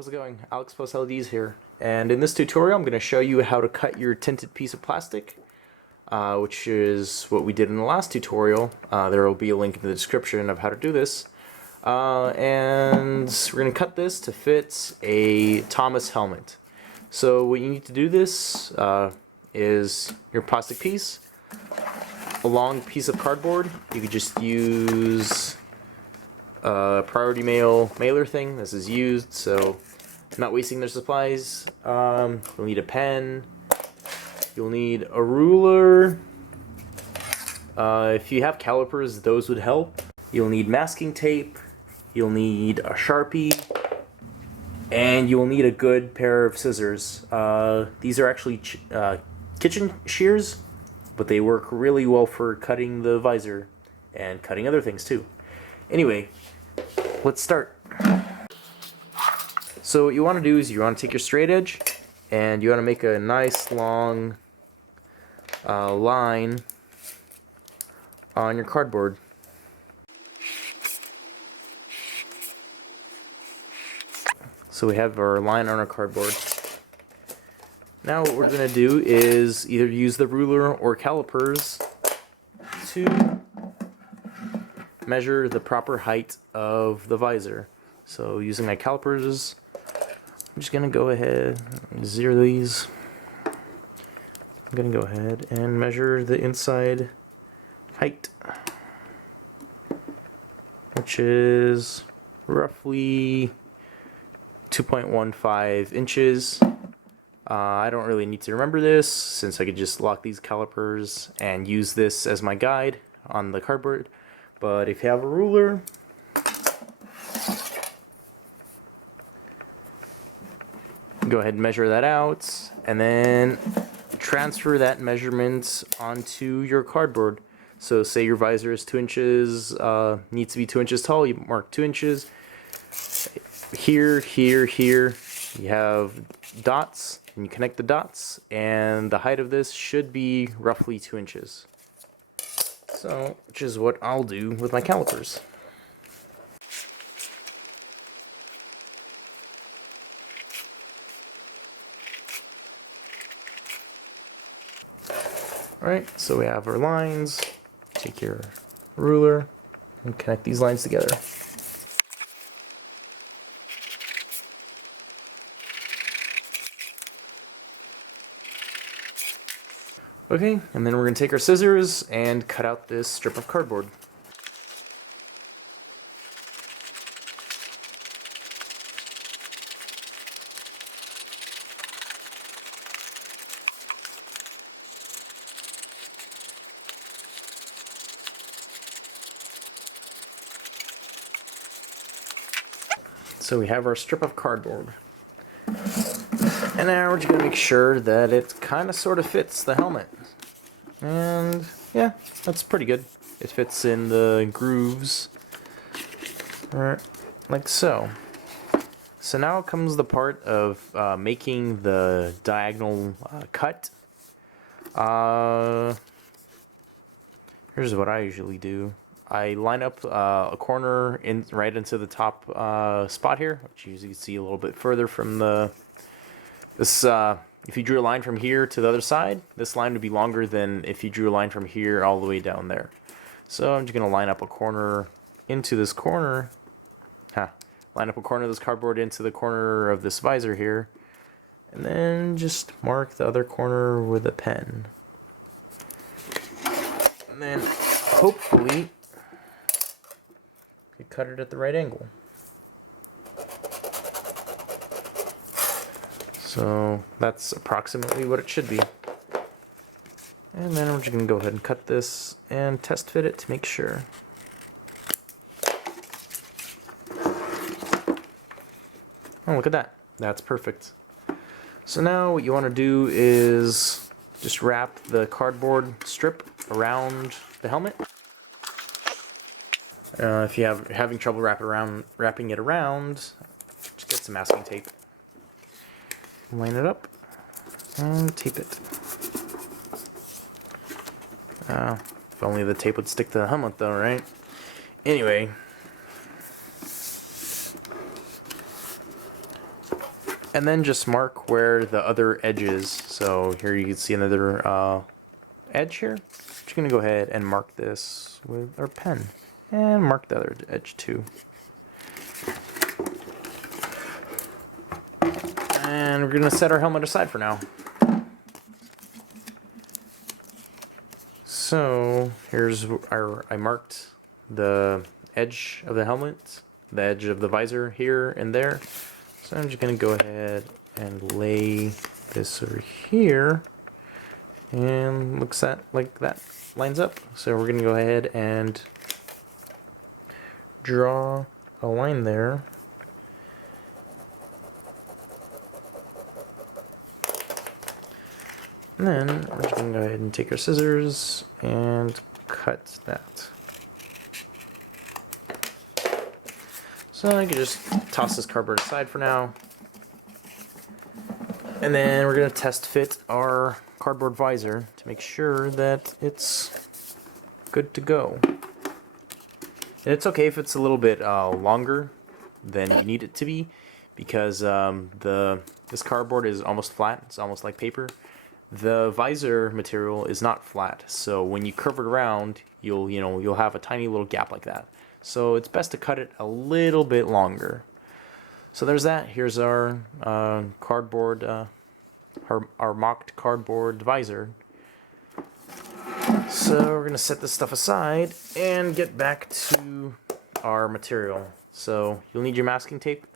How's it going? Alex Plus LEDs here, and in this tutorial I'm going to show you how to cut your tinted piece of plastic, which is what we did in the last tutorial. There will be a link in the description of how to do this, and we're going to cut this to fit a Thomas helmet. So what you need to do this is your plastic piece, a long piece of cardboard. You could just use priority mail mailer thing. This is used, so not wasting their supplies. You'll need a pen. You'll need a ruler. If you have calipers, those would help. You'll need masking tape. You'll need a Sharpie. And you will need a good pair of scissors. These are actually kitchen shears, but they work really well for cutting the visor and cutting other things too. Anyway, let's start. So what you want to do is you want to take your straight edge and you want to make a nice long line on your cardboard. So we have our line on our cardboard. Now what we're going to do is either use the ruler or calipers to measure the proper height of the visor. So using my calipers, I'm just going to go ahead and zero these. I'm going to go ahead and measure the inside height, which is roughly 2.15 inches. I don't really need to remember this since I could just lock these calipers and use this as my guide on the cardboard. But if you have a ruler, go ahead and measure that out and then transfer that measurement onto your cardboard. So say your visor is 2 inches, needs to be 2 inches tall, you mark 2 inches. Here, here, here, you have dots, and you connect the dots, and the height of this should be roughly 2 inches. So, which is what I'll do with my calipers. Alright, so we have our lines. Take your ruler and connect these lines together. Okay, and then we're going to take our scissors and cut out this strip of cardboard. So we have our strip of cardboard. And now we're just going to make sure that it kind of sort of fits the helmet. And yeah, that's pretty good. It fits in the grooves, right, like so. So now comes the part of making the diagonal cut. Here's what I usually do. I line up a corner right into the top spot here, which you can see a little bit further from this. If you drew a line from here to the other side, this line would be longer than if you drew a line from here all the way down there. So I'm just going to line up a corner into this corner. Line up a corner of this cardboard into the corner of this visor here. And then just mark the other corner with a pen. And then hopefully you cut it at the right angle. So that's approximately what it should be. And then we're just going to go ahead and cut this and test fit it to make sure. Oh, look at that. That's perfect. So now what you want to do is just wrap the cardboard strip around the helmet. If you're having trouble wrapping it around, just get some masking tape. Line it up and tape it. If only the tape would stick to the helmet though, right? Anyway, And then just mark where the other edge is. So here you can see another edge here. Just gonna go ahead and mark this with our pen. And mark the other edge too. And we're gonna set our helmet aside for now. So here's I marked the edge of the helmet, the edge of the visor here and there. So I'm just gonna go ahead and lay this over here, and looks like that lines up. So we're gonna go ahead and draw a line there. And then we're just gonna go ahead and take our scissors and cut that. So I can just toss this cardboard aside for now. And then we're gonna test fit our cardboard visor to make sure that it's good to go. And it's okay if it's a little bit longer than you need it to be, because this cardboard is almost flat. It's almost like paper. The visor material is not flat, so when you curve it around, you'll have a tiny little gap like that. So it's best to cut it a little bit longer. So there's that. Here's our cardboard, our mocked cardboard visor. So we're gonna set this stuff aside and get back to our material. So you'll need your masking tape.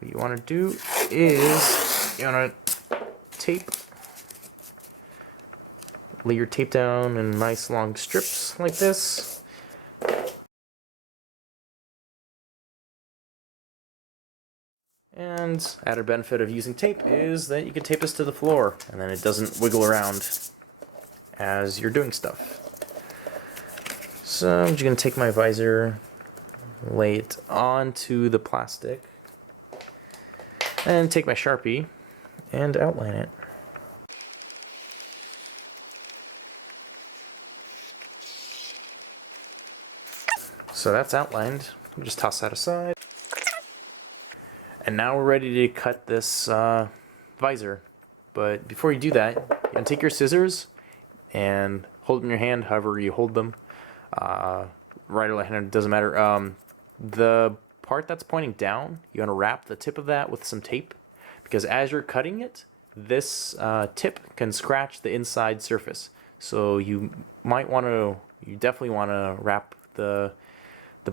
What you want to do is you want to tape. Lay your tape down in nice long strips like this. And added benefit of using tape is that you can tape this to the floor and then it doesn't wiggle around as you're doing stuff. So I'm just going to take my visor, lay it onto the plastic, and take my Sharpie and outline it. So that's outlined. We'll just toss that aside. And now we're ready to cut this visor. But before you do that, you're going to take your scissors and hold them in your hand, however you hold them. Right or left hand, it doesn't matter. The part that's pointing down, you want to wrap the tip of that with some tape, because as you're cutting it, this tip can scratch the inside surface. So you definitely want to wrap the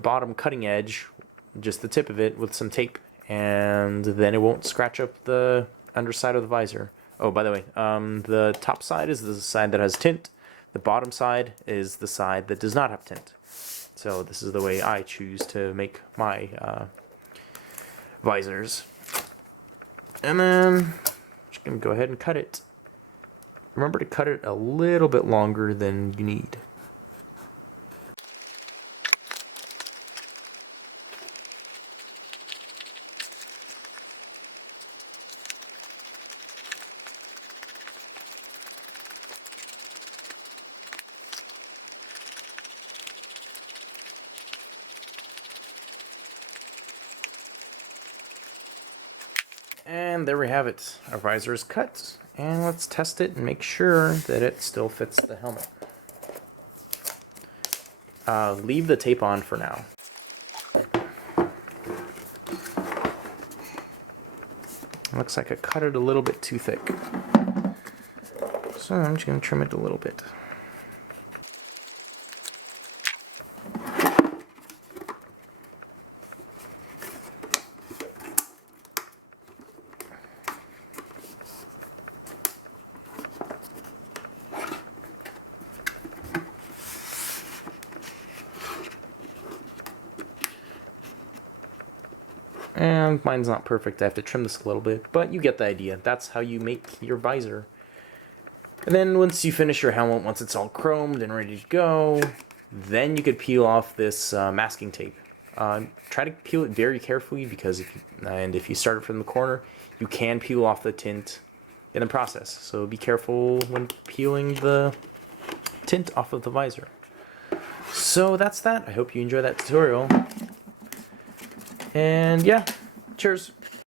bottom cutting edge, just the tip of it, with some tape, and then it won't scratch up the underside of the visor. Oh, by the way, the top side is the side that has tint. The bottom side is the side that does not have tint. So this is the way I choose to make my visors. And then just gonna go ahead and cut it. Remember to cut it a little bit longer than you need. And there we have it. Our visor is cut, and let's test it and make sure that it still fits the helmet. Leave the tape on for now. Looks like I cut it a little bit too thick. So I'm just going to trim it a little bit. And mine's not perfect, I have to trim this a little bit, but you get the idea. That's how you make your visor. And then once you finish your helmet, once it's all chromed and ready to go, then you could peel off this masking tape. Try to peel it very carefully, because if you start it from the corner, you can peel off the tint in the process. So be careful when peeling the tint off of the visor. So that's that. I hope you enjoyed that tutorial. And yeah, cheers.